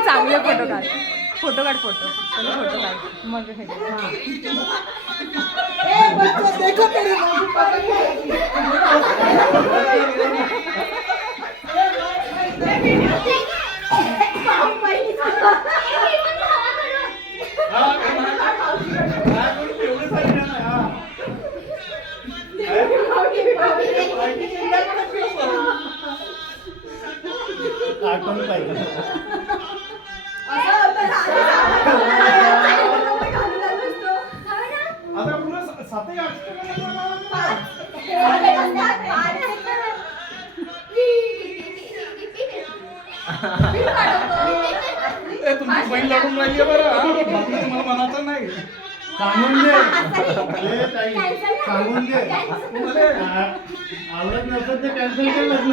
चांगले फोटो काढ. फोटो काढ. फोटो काढ मग तुमची बहीण लढून राहिली बरं मला मनाचं नाही सांगून दे आवडत नसतं ते कॅन्सल केलं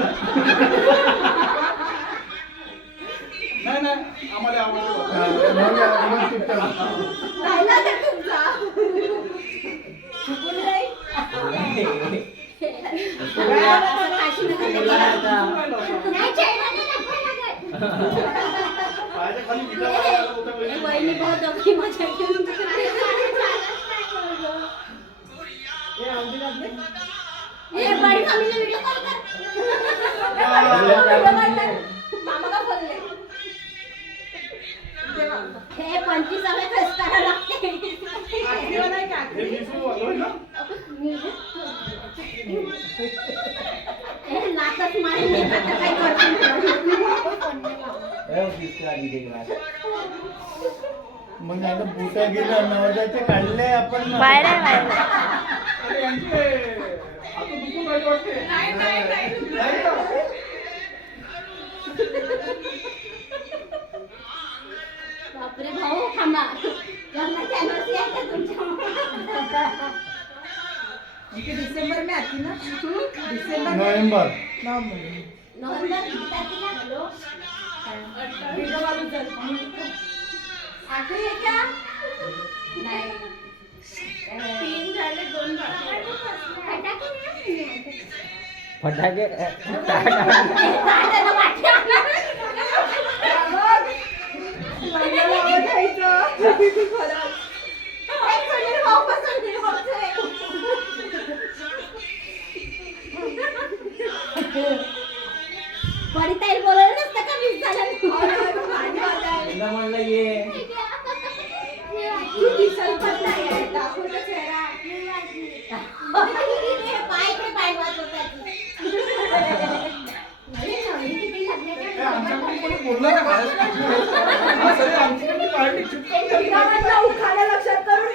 नाही आम्हाला आवडतं मग आता बुटा गेलं नवजाचे काढले आपण बाहेर बापरे भाऊ थांबा डिसेंबर में आती ना डिसेंबर नोव्हेंबर आखरी आहे का नाही फटाके बड़ी ताई बोलत नसतं का वीस झालं म्हणलं ये तू दिसल पण नाही दाखवलं चेहरा पाय वाजवतात लक्षात करून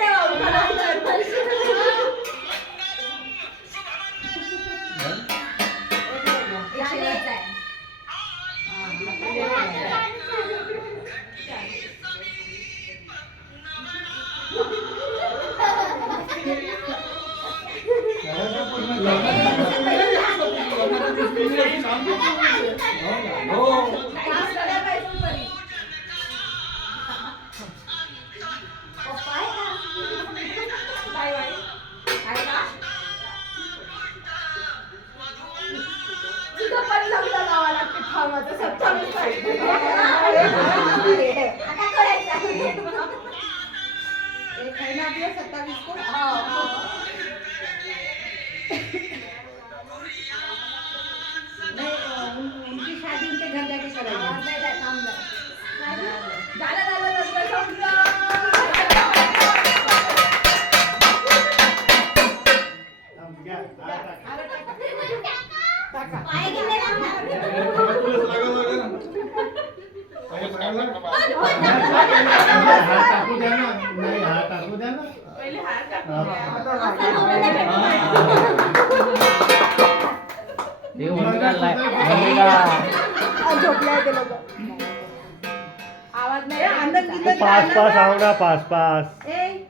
पास पास आवडा पास पास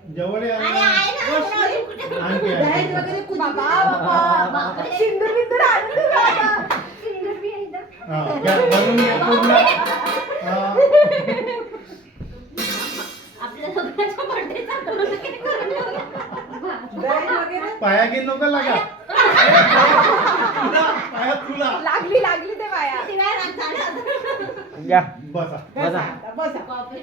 जवळ सिंदूर बिंदूर पाया घेऊन नको लागा तुला लागली लागली ते पाया किती वेळा राग झाला? घ्या बसा बसा बसा बापरे.